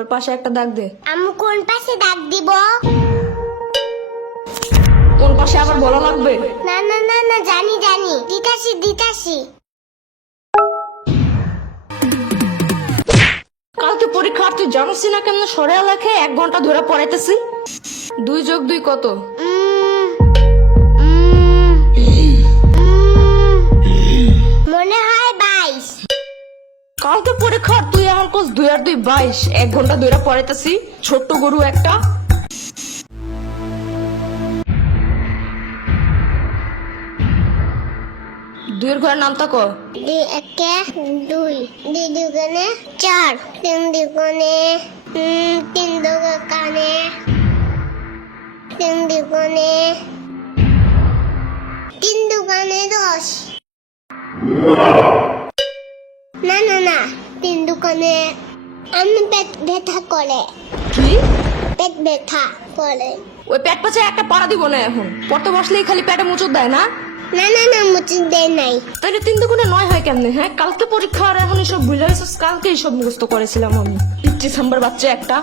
এবার পাশে একটা দাগ দে। আম্মু কোন পাশে দাগ দিব? কোন পাশে আবার বলা লাগবে? না না না না, জানি জানি, দিতাছি দিতাছি। কালকে পরীক্ষা, তুই জানিস না কেমন সরে লেখে 1 ঘন্টা ধরে পড়াইতেছি। 2 + 2 কত? মনে হয় 22। কালকে পরীক্ষা, তুই আমার কোস 2 আর 2 22। 1 ঘন্টা ধরে পড়াইতেছি, ছোট্ট গরু একটা। 2 এর ঘরের নামটা ক। 2 একে 2, 2 দুগুণে 4, 3 দুগুণে 3 দুগুণে 3 দুগুণে 3 দুগুণে 10। না না না, 3 দুগুণে আমি পেট ব্যথা করে। কি? পেট ব্যথা করে। ওই পেট পাশে একটা পাড়া দিব না এখন। পড়তে বসলেই খালি পেটে মুচড় দেয় না? না না না, মুচি দেয় নাই। তাহলে 3 দুগুণে 9 হয় কেমনে? হ্যাঁ, কালকে পরীক্ষা আর এখন এসব ভুলে গেছিস? কালকে এইসব মুখস্থ করেছিলাম আমি। 25 নম্বর বাচ্চা একটা।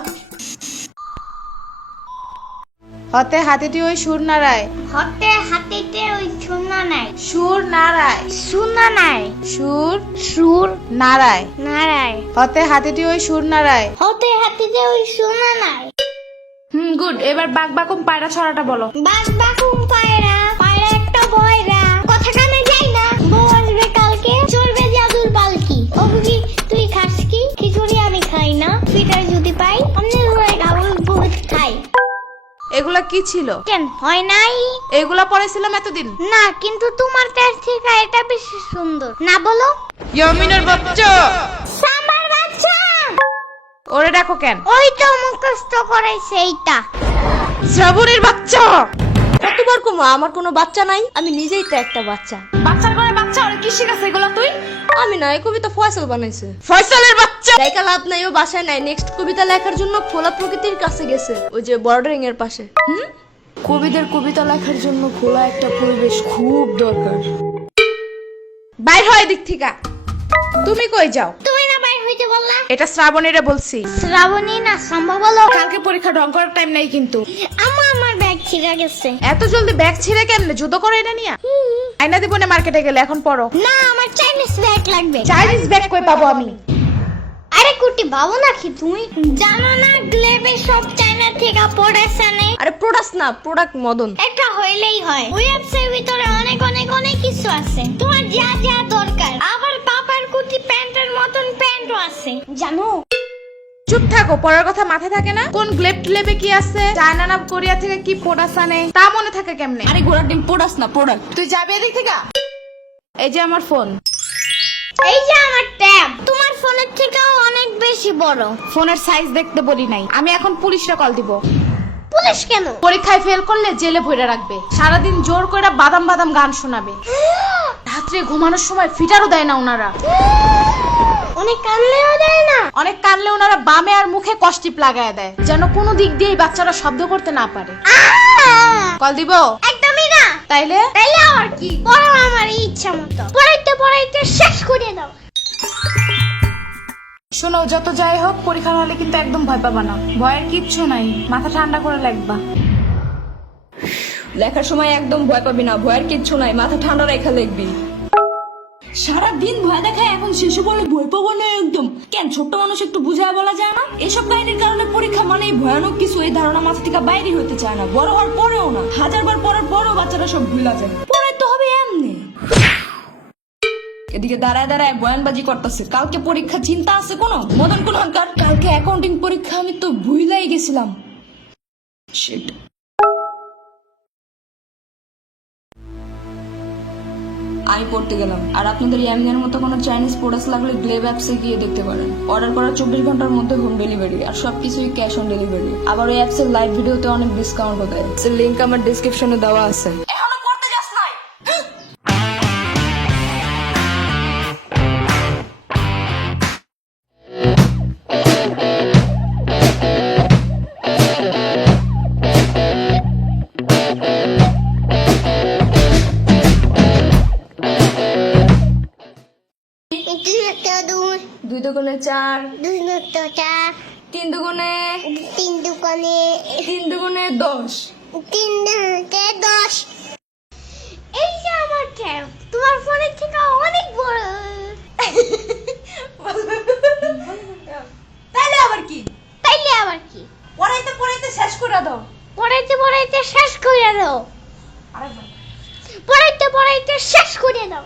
হতে হাতিটি ওই সুর নাড়ায়। হতে হাতিতে ওই শূন্য নাই। সুর নাড়ায়। শূন্য নাই। সুর সুর নাড়ায়। নারায়। হতে হাতিটি ওই সুর নাড়ায়। হতে হাতিতে ওই শূন্য নাই। গুড। এবার বাক বাকুম পায়রা ছড়াটা বলো। বাস বাকুম পায়রা, পায়রা একটা বয়রা, কথা কানে যাই না, বউ আসবে কালকে, চলবে জাদুর পালকি। ও বুঝি তুই খাস কি? খিচুড়ি আমি খাই না, পিঠার যদি পাই অন্য ঘরে ডাবল বহুত খাই। এগুলা কি ছিল? কেন হয় নাই? এগুলা পড়েছিলাম এতদিন। না, কিন্তু তোমার কাছ থেকে এটা বেশি সুন্দর। না বলো। ইয়ামিনের বাচ্চা। সামার বাচ্চা। ওরে দেখো কেন? ওই তো মুখস্থ করে সেইটা। শ্রাবণের বাচ্চা। কতবার কমা, আমার কোনো বাচ্চা নাই, আমি নিজেই তো একটা বাচ্চা। বাচ্চার ঘরে বাচ্চা, ওরে কি শিখাছে এগুলা তুই? আমি না, এই কবিতা ফয়সাল বানাইছে। ফয়সালের বাচ্চা। লেখা লাভ নাই, ও বাসায় নাই। নেক্সট কবিতা লেখার জন্য খোলা প্রকৃতির কাছে গেছে, ওই যে বর্ডারিং এর পাশে। কবিদের কবিতা লেখার জন্য খোলা একটা পরিবেশ খুব দরকার। বাইর হয় দিক থেকে। তুমি কই যাও? তুমি না বাইর হইতে বললা? এটা শ্রাবণীরে বলছি। শ্রাবণী না সম্ভব হলো। কালকে পরীক্ষা ঢং করার টাইম নাই কিন্তু। আমার ব্যাগ ছিঁড়ে গেছে। এত জলদি ব্যাগ ছিঁড়ে কেমনে? যুদ্ধ করে এটা নিয়া? আয়না দিব না মার্কেটে গেলে, এখন পড়ো। না, আমার চাইনিজ ব্যাগ লাগবে। চাইনিজ ব্যাগ কই পাবো আমি? আরে কুটি বাবু নাকি তুমি? জানো না গ্লেবে সব চায়না থেকে প্রোডাক্ট আনে। আরে প্রোডাক্ট না, প্রোডাক্ট মদন। একটা হইলেই হয়। ওই অ্যাপসের ভিতরে অনেক অনেক অনেক কিছু আছে, তোমার যা যা দরকার। আবার পাপার কুটি প্যান্টের মতন প্যান্টও আছে, জানো? চুপ থাকো, পড়ার কথা মাথায় থাকে না? কোন গ্লেব টেলেবে কি আছে, চায়না না কোরিয়া থেকে কি প্রোডাক্ট আনে, তা মনে থাকে কেমনে? আরে ঘোড়ার ডিম প্রোডাক্ট না, প্রোডাক্ট। তুই যাবি এদিক থেকে। এই যে আমার ফোন। এই যে আমার ট্যাব, তোমার ফোনের থেকেও অনেক বেশি বড়। ফোনের সাইজ দেখতে বলি নাই। আমি এখন পুলিশে কল দিব। পুলিশ কেন? পরীক্ষায় ফেল করলে জেলে ভরে রাখবে, সারাদিন জোর করে বাদাম বাদাম গান শোনাবে, রাত্রে ঘুমানোর সময় ফিটারও দেয় না ওনারা। অনেক কানলেও দেয় না। অনেক কানলে ওনারা বামে আর মুখে কষ্টিপ লাগায় দেয়, যেন কোনো দিক দিয়ে বাচ্চারা শব্দ করতে না পারে। কল দিব? একদমই না। তাইলে তাইলে আর কি? পড়ো আমার ইচ্ছা মতো, পড়াইতে পড়াইতে শেষ করে দাও। শোনো, যত যাই হোক পরীক্ষা হলে কিন্তু একদম ভয় পাবা না। ভয়ের কিচ্ছু নাই, মাথা ঠান্ডা করে লিখবা। লেখার সময় একদম ভয় পাবি না, ভয়ের কিচ্ছু নাই, মাথা ঠান্ডা রেখা লিখবি। সারাদিন ভয় দেখায়, এখন শেষে বলে ভয় পাবো না একদম। কেন, ছোট্ট মানুষ একটু বুঝায় বলা যায় না? এসব কাহিনীর কারণে পরীক্ষা মানেই ভয়ানক কিছু, এই ধারণা মাথা থেকে বাইরে হইতে চায় না। বড় হওয়ার পরেও না, 1000 বার পড়ার পরেও বাচ্চারা সব ভুলা যায়। পরে তো হবে এমনি। এদিকে দাঁড়ায় দাঁড়ায় বয়ানবাজি করতেছে। কালকে পরীক্ষা, চিন্তা আছে কোনো? মদন কোন হনকার? কালকে অ্যাকাউন্টিং পরীক্ষা, আমি তো ভুলাই গেছিলাম। শিট। আমি পড়তে গেলাম। আর আপনাদের ইয়ামিনের মতো কোনো চাইনিজ প্রোডাক্ট লাগলে গ্লেব অ্যাপসে গিয়ে দেখতে পারেন। অর্ডার করার 24 ঘন্টার মধ্যে হোম ডেলিভারি, আর সবকিছুই ক্যাশ অন ডেলিভারি। আবার ওই অ্যাপসের লাইভ ভিডিওতে অনেক ডিসকাউন্টও দেয়। লিংক আমার ডেসক্রিপশনে দেওয়া আছে। এখনো পড়তে যাস নাই? দুই একটা দুই, 2 দুগুণে 4, 2 একটা 4, 3 দুগুণে 3 দুগুণে 10। 3 দুগুণে 10। এই যে আমার ট্যাব তোমার ফোনের থেকে অনেক বড়। তাইলে আবার কি? তাইলে আবার কি? পড়াইতে পড়াইতে শেষ করে দাও। পড়াইতে পড়াইতে শেষ করে দাও। আরেকবার। পড়াইতে পড়াইতে শেষ করে দাও।